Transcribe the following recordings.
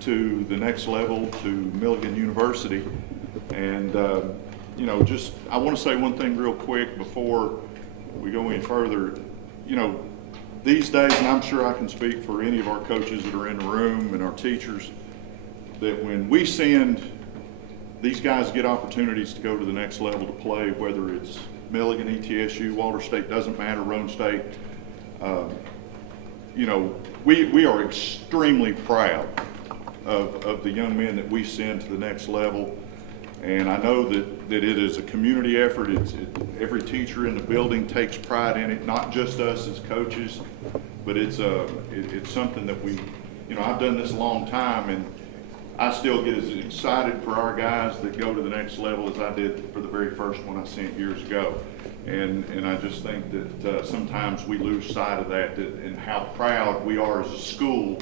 to the next level, to Milligan University. And you know, just I want to say one thing real quick before we go any further. You know, these days, and I'm sure I can speak for any of our coaches that are in the room and our teachers, that when we send these guys get opportunities to go to the next level to play, whether it's Milligan, ETSU, Walter State, doesn't matter, Roan State, you know, we are extremely proud of the young men that we send to the next level. And I know that it is a community effort. Every teacher in the building takes pride in it, not just us as coaches, but it's something that we, you know, I've done this a long time, and I still get as excited for our guys that go to the next level as I did for the very first one I sent years ago. And I just think that sometimes we lose sight of that and how proud we are as a school,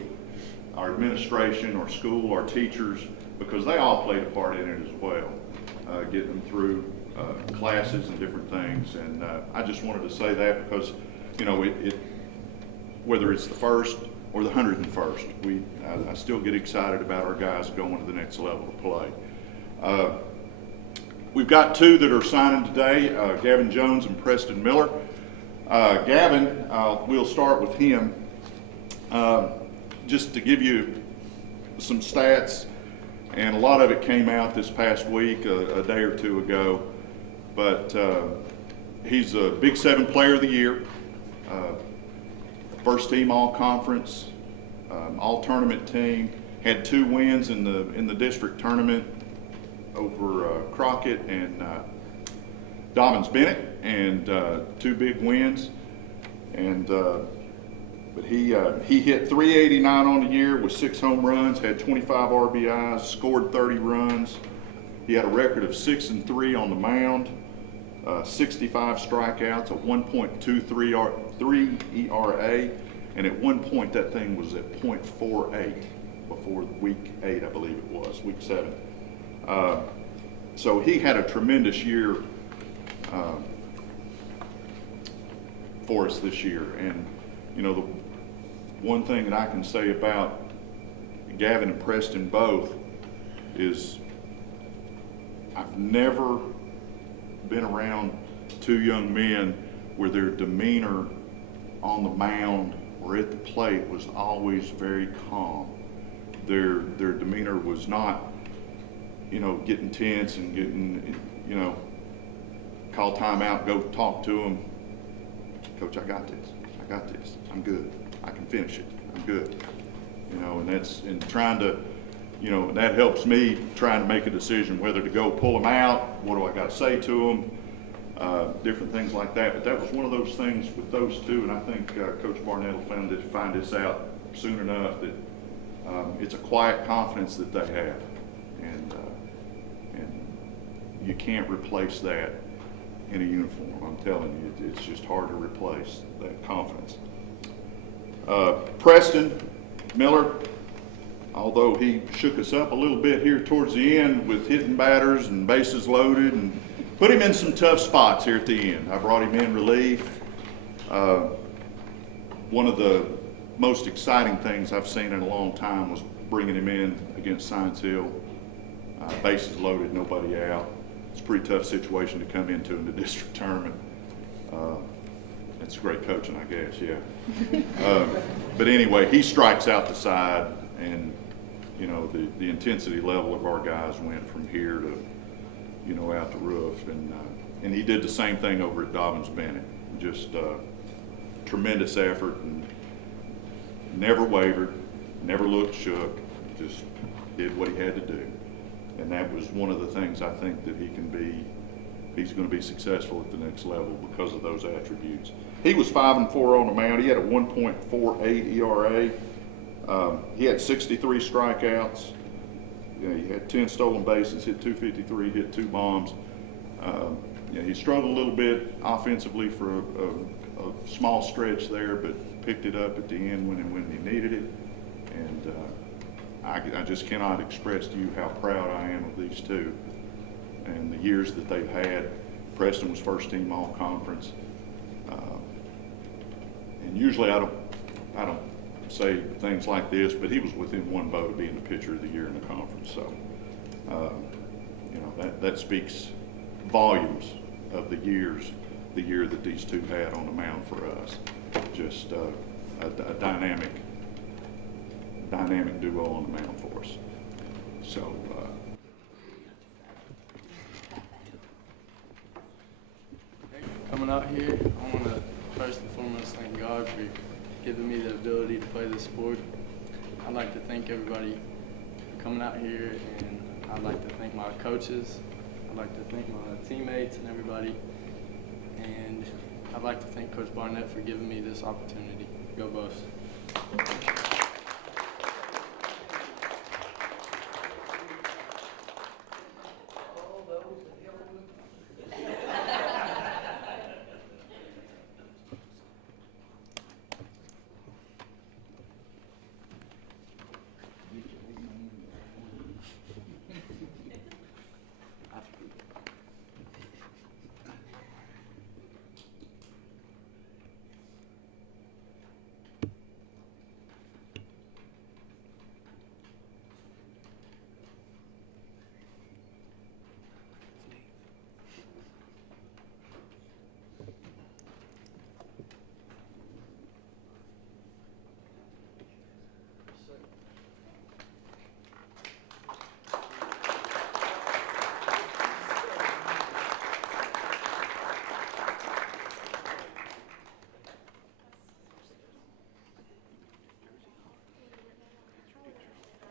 our administration, our school, our teachers, because they all played a part in it as well, getting them through classes and different things. And I just wanted to say that because, you know, whether it's the first or the 101st, I still get excited about our guys going to the next level to play. We've got two that are signing today, Gavin Jones and Preston Miller. Gavin, we'll start with him. Just to give you some stats, and a lot of it came out this past week, a day or two ago, but he's a Big 7 Player of the Year, first team all-conference, all-tournament team, had 2 wins in the district tournament over Crockett and Dobbins Bennett, and 2 big wins. And but he hit 389 on the year with 6 home runs, had 25 RBIs, scored 30 runs. He had a record of 6-3 on the mound, 65 strikeouts, a 1.23 ERA, and at one point that thing was at .48 before week 8, I believe it was, week 7. So he had a tremendous year for us this year. And you know, the one thing that I can say about Gavin and Preston both is I've never been around 2 young men where their demeanor on the mound or at the plate was always very calm. Their demeanor was not, you know, getting tense and getting, you know, call timeout, go talk to them. Coach, I got this. I'm good. I can finish it. I'm good. You know, and trying to, you know, that helps me trying to make a decision whether to go pull them out, what do I got to say to them, different things like that. But that was one of those things with those 2, and I think Coach Barnett will find this out soon enough, that it's a quiet confidence that they have, and you can't replace that in a uniform. I'm telling you, it's just hard to replace that confidence. Preston Miller, although he shook us up a little bit here towards the end with hitting batters and bases loaded, and put him in some tough spots here at the end. I brought him in relief. One of the most exciting things I've seen in a long time was bringing him in against Science Hill. Bases loaded, nobody out. It's a pretty tough situation to come into in the district tournament. It's great coaching, I guess, yeah. But anyway, he strikes out the side, and you know, the intensity level of our guys went from here to, you know, out the roof, and he did the same thing over at Dobbins Bennett. Just tremendous effort, and never wavered, never looked shook, just did what he had to do. And that was one of the things I think that he's going to be successful at the next level because of those attributes. He was 5-4 on the mound. He had a 1.48 ERA. He had 63 strikeouts. You know, he had 10 stolen bases, hit 253, hit 2 bombs. You know, he struggled a little bit offensively for a small stretch there, but picked it up at the end when he needed it. And I just cannot express to you how proud I am of these 2 and the years that they've had. Preston was first team all conference, and usually I don't say things like this, but he was within one vote of being the pitcher of the year in the conference. So, you know, that speaks volumes of the year that these two had on the mound for us. Just a dynamic duo on the mound for us. So. Coming out here, I want to first and foremost thank God for giving me the ability to play this sport. I'd like to thank everybody for coming out here, and I'd like to thank my coaches. I'd like to thank my teammates and everybody. And I'd like to thank Coach Barnett for giving me this opportunity. Go Buffs.